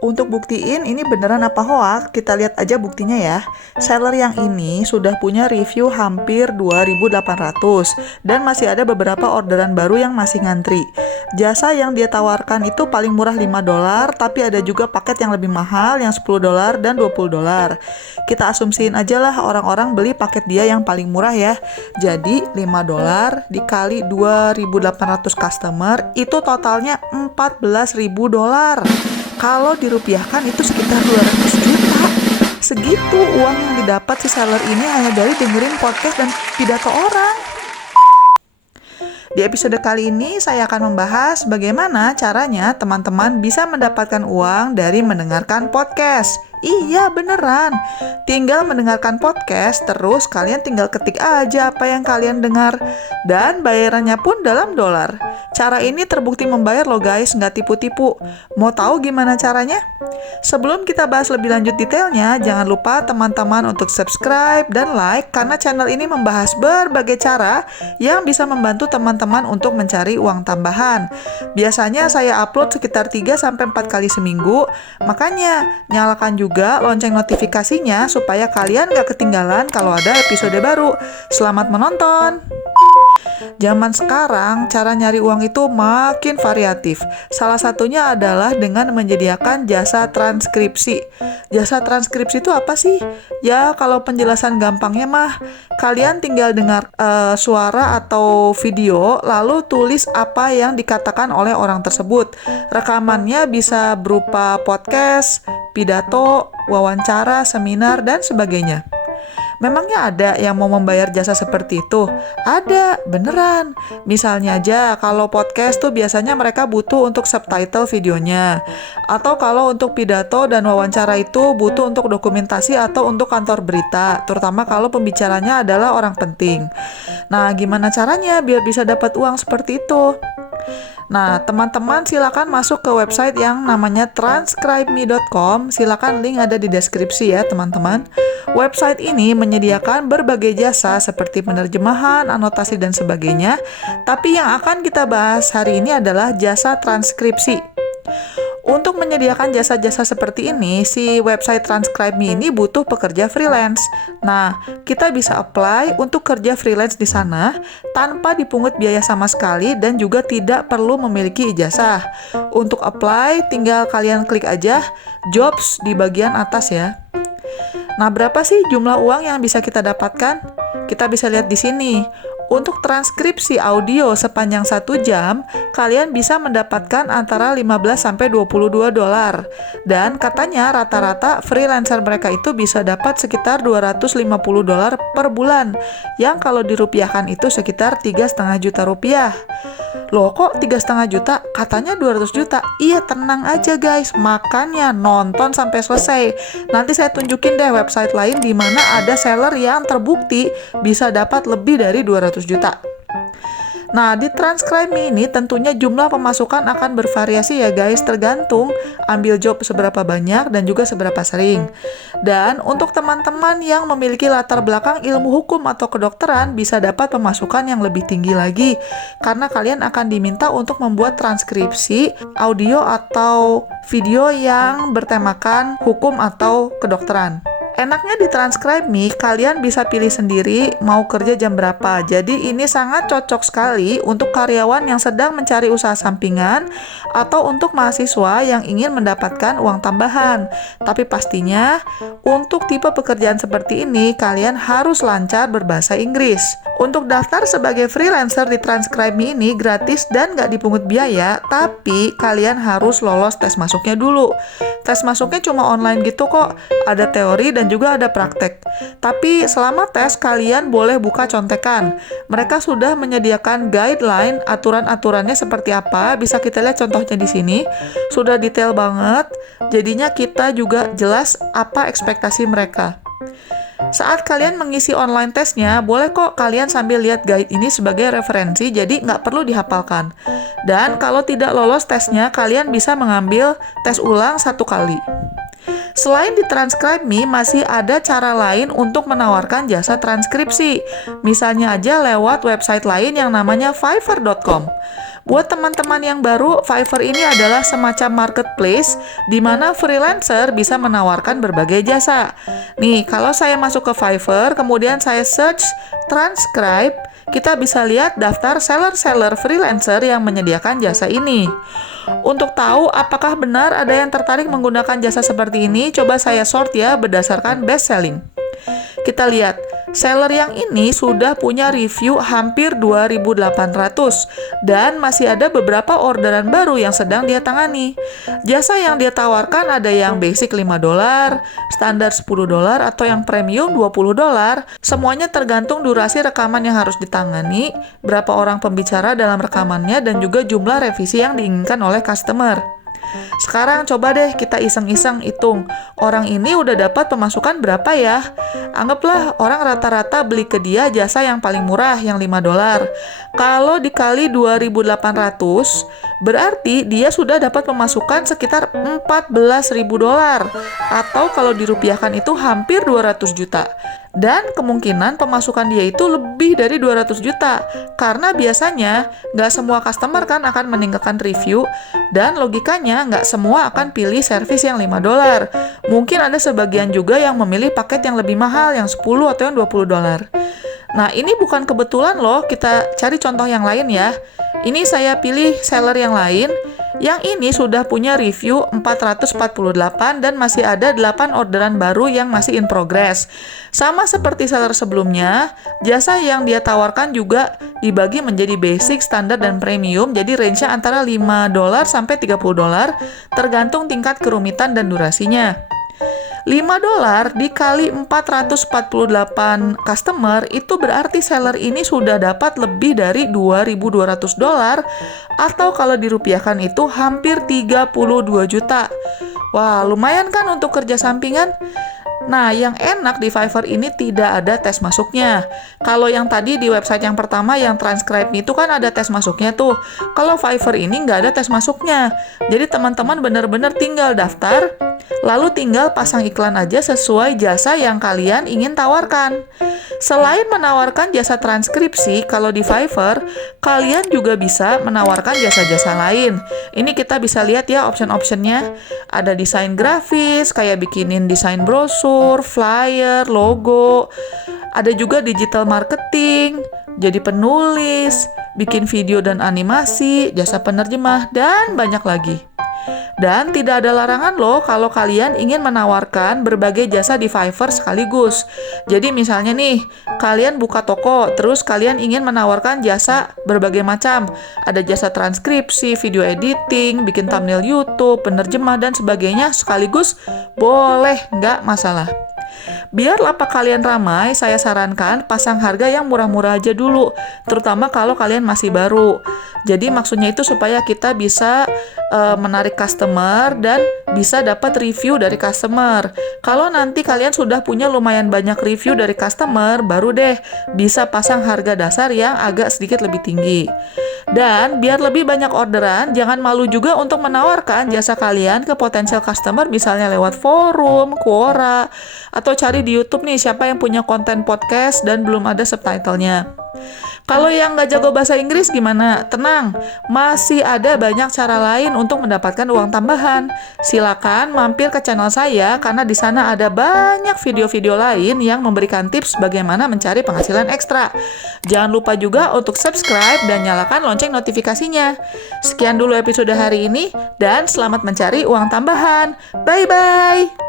Untuk buktiin ini beneran apa hoax, kita lihat aja buktinya ya. Seller yang ini sudah punya review hampir 2.800 dan masih ada beberapa orderan baru yang masih ngantri. Jasa yang dia tawarkan itu paling murah $5, tapi ada juga paket yang lebih mahal yang $10 dan $20. Kita asumsiin aja lah orang-orang beli paket dia yang paling murah ya. Jadi $5 dikali 2.800 customer itu totalnya $14.000. Kalau dirupiahkan itu sekitar 200 juta. Segitu uang yang didapat si seller ini hanya dari dengerin podcast dan pidato orang. Di episode kali ini saya akan membahas bagaimana caranya teman-teman bisa mendapatkan uang dari mendengarkan podcast. Iya beneran, tinggal mendengarkan podcast terus kalian tinggal ketik aja apa yang kalian dengar dan bayarannya pun dalam dolar. Cara ini terbukti membayar loh guys, nggak tipu-tipu. Mau tahu gimana caranya? Sebelum kita bahas lebih lanjut detailnya, jangan lupa teman-teman untuk subscribe dan like karena channel ini membahas berbagai cara yang bisa membantu teman-teman untuk mencari uang tambahan. Biasanya saya upload sekitar 3-4 kali seminggu, makanya nyalakan juga lonceng notifikasinya supaya kalian gak ketinggalan kalau ada episode baru. Selamat menonton! Zaman sekarang, cara nyari uang itu makin variatif. Salah satunya adalah dengan menyediakan jasa transkripsi. Jasa transkripsi itu apa sih? Ya, kalau penjelasan gampangnya mah, kalian tinggal dengar suara atau video, lalu tulis apa yang dikatakan oleh orang tersebut. Rekamannya bisa berupa podcast, pidato, wawancara, seminar, dan sebagainya. Memangnya ada yang mau membayar jasa seperti itu? Ada, beneran. Misalnya aja, kalau podcast tuh biasanya mereka butuh untuk subtitle videonya. Atau kalau untuk pidato dan wawancara itu butuh untuk dokumentasi atau untuk kantor berita, terutama kalau pembicaranya adalah orang penting. Nah, gimana caranya biar bisa dapat uang seperti itu? Nah, teman-teman silakan masuk ke website yang namanya transcribeme.com. Silakan link ada di deskripsi ya, teman-teman. Website ini menyediakan berbagai jasa seperti penerjemahan, anotasi, dan sebagainya. Tapi yang akan kita bahas hari ini adalah jasa transkripsi. Untuk menyediakan jasa-jasa seperti ini, si website Transcribe Me ini butuh pekerja freelance. Nah, kita bisa apply untuk kerja freelance di sana tanpa dipungut biaya sama sekali dan juga tidak perlu memiliki ijazah. Untuk apply, tinggal kalian klik aja jobs di bagian atas ya. Nah, berapa sih jumlah uang yang bisa kita dapatkan? Kita bisa lihat di sini. Untuk transkripsi audio sepanjang 1 jam, kalian bisa mendapatkan antara $15-22. Dan katanya rata-rata freelancer mereka itu bisa dapat sekitar $250 per bulan, yang kalau dirupiahkan itu sekitar 3,5 juta rupiah. Loh kok 3,5 juta? Katanya 200 juta. Iya, tenang aja guys, makanya nonton sampai selesai. Nanti saya tunjukin deh website lain di mana ada seller yang terbukti bisa dapat lebih dari 200 juta. Nah, di Transcribe Me ini tentunya jumlah pemasukan akan bervariasi ya guys, tergantung ambil job seberapa banyak dan juga seberapa sering. Dan untuk teman-teman yang memiliki latar belakang ilmu hukum atau kedokteran bisa dapat pemasukan yang lebih tinggi lagi karena kalian akan diminta untuk membuat transkripsi audio atau video yang bertemakan hukum atau kedokteran. Enaknya di Transcribe Me, kalian bisa pilih sendiri mau kerja jam berapa. Jadi ini sangat cocok sekali untuk karyawan yang sedang mencari usaha sampingan atau untuk mahasiswa yang ingin mendapatkan uang tambahan. Tapi pastinya untuk tipe pekerjaan seperti ini, kalian harus lancar berbahasa Inggris. Untuk daftar sebagai freelancer di Transcribe Me ini gratis dan nggak dipungut biaya, tapi kalian harus lolos tes masuknya dulu. Tes masuknya cuma online gitu kok, ada teori dan juga ada praktek. Tapi selama tes kalian boleh buka contekan. Mereka sudah menyediakan guideline, aturan-aturannya seperti apa, bisa kita lihat contohnya di sini. Sudah detail banget, jadinya kita juga jelas apa ekspektasi mereka. Saat kalian mengisi online tesnya, boleh kok kalian sambil lihat guide ini sebagai referensi, jadi nggak perlu dihafalkan. Dan kalau tidak lolos tesnya, kalian bisa mengambil tes ulang 1 kali. Selain di Transcribe Me, masih ada cara lain untuk menawarkan jasa transkripsi. Misalnya aja lewat website lain yang namanya Fiverr.com. Buat teman-teman yang baru, Fiverr ini adalah semacam marketplace di mana freelancer bisa menawarkan berbagai jasa. Nih, kalau saya masuk ke Fiverr, kemudian saya search transcribe, kita bisa lihat daftar seller-seller freelancer yang menyediakan jasa ini. Untuk tahu apakah benar ada yang tertarik menggunakan jasa seperti ini, coba saya sort ya berdasarkan best selling. Kita lihat, seller yang ini sudah punya review hampir 2.800 dan masih ada beberapa orderan baru yang sedang dia tangani. Jasa yang dia tawarkan ada yang basic $5, standar $10, atau yang premium $20. Semuanya tergantung durasi rekaman yang harus ditangani, berapa orang pembicara dalam rekamannya, dan juga jumlah revisi yang diinginkan oleh customer. Sekarang coba deh kita iseng-iseng hitung, orang ini udah dapat pemasukan berapa ya? Anggaplah orang rata-rata beli ke dia jasa yang paling murah, yang $5. Kalau dikali 2.800, berarti dia sudah dapat pemasukan sekitar $14.000, atau kalau dirupiahkan itu hampir 200 juta. Dan kemungkinan pemasukan dia itu lebih dari 200 juta. Karena biasanya nggak semua customer kan akan meninggalkan review, dan logikanya nggak semua akan pilih servis yang $5. Mungkin ada sebagian juga yang memilih paket yang lebih mahal, yang 10 atau yang $20. Nah, ini bukan kebetulan loh, kita cari contoh yang lain ya. Ini saya pilih seller yang lain. Yang ini sudah punya review 448 dan masih ada 8 orderan baru yang masih in progress. Sama seperti seller sebelumnya, jasa yang dia tawarkan juga dibagi menjadi basic, standar, dan premium. Jadi range-nya antara $5 sampai $30, tergantung tingkat kerumitan dan durasinya. $5 dikali 448 customer, itu berarti seller ini sudah dapat lebih dari $2.200, atau kalau dirupiahkan itu hampir 32 juta. Wah, lumayan kan untuk kerja sampingan? Nah, yang enak di Fiverr ini tidak ada tes masuknya. Kalau yang tadi di website yang pertama, yang transcribe itu kan ada tes masuknya tuh. Kalau Fiverr ini nggak ada tes masuknya. Jadi teman-teman benar-benar tinggal daftar, lalu tinggal pasang iklan aja sesuai jasa yang kalian ingin tawarkan. Selain menawarkan jasa transkripsi, kalau di Fiverr, kalian juga bisa menawarkan jasa-jasa lain. Ini kita bisa lihat ya option-optionnya. Ada desain grafis, kayak bikinin desain brosur, flyer, logo. Ada juga digital marketing, jadi penulis, bikin video dan animasi, jasa penerjemah, dan banyak lagi. Dan tidak ada larangan loh kalau kalian ingin menawarkan berbagai jasa di Fiverr sekaligus. Jadi misalnya nih, kalian buka toko, terus kalian ingin menawarkan jasa berbagai macam. Ada jasa transkripsi, video editing, bikin thumbnail YouTube, penerjemah, dan sebagainya sekaligus, boleh, nggak masalah. Biar lapak kalian ramai, saya sarankan pasang harga yang murah-murah aja dulu, terutama kalau kalian masih baru. Jadi maksudnya itu supaya kita bisa menarik customer dan bisa dapat review dari customer. Kalau nanti kalian sudah punya lumayan banyak review dari customer, baru deh bisa pasang harga dasar yang agak sedikit lebih tinggi. Dan biar lebih banyak orderan, jangan malu juga untuk menawarkan jasa kalian ke potensial customer, misalnya lewat forum, Quora, atau cari di YouTube nih siapa yang punya konten podcast dan belum ada subtitlenya. Kalau yang nggak jago bahasa Inggris gimana? Tenang, masih ada banyak cara lain untuk mendapatkan uang tambahan. Silakan mampir ke channel saya karena di sana ada banyak video-video lain yang memberikan tips bagaimana mencari penghasilan ekstra. Jangan lupa juga untuk subscribe dan nyalakan lonceng notifikasinya. Sekian dulu episode hari ini dan selamat mencari uang tambahan. Bye-bye!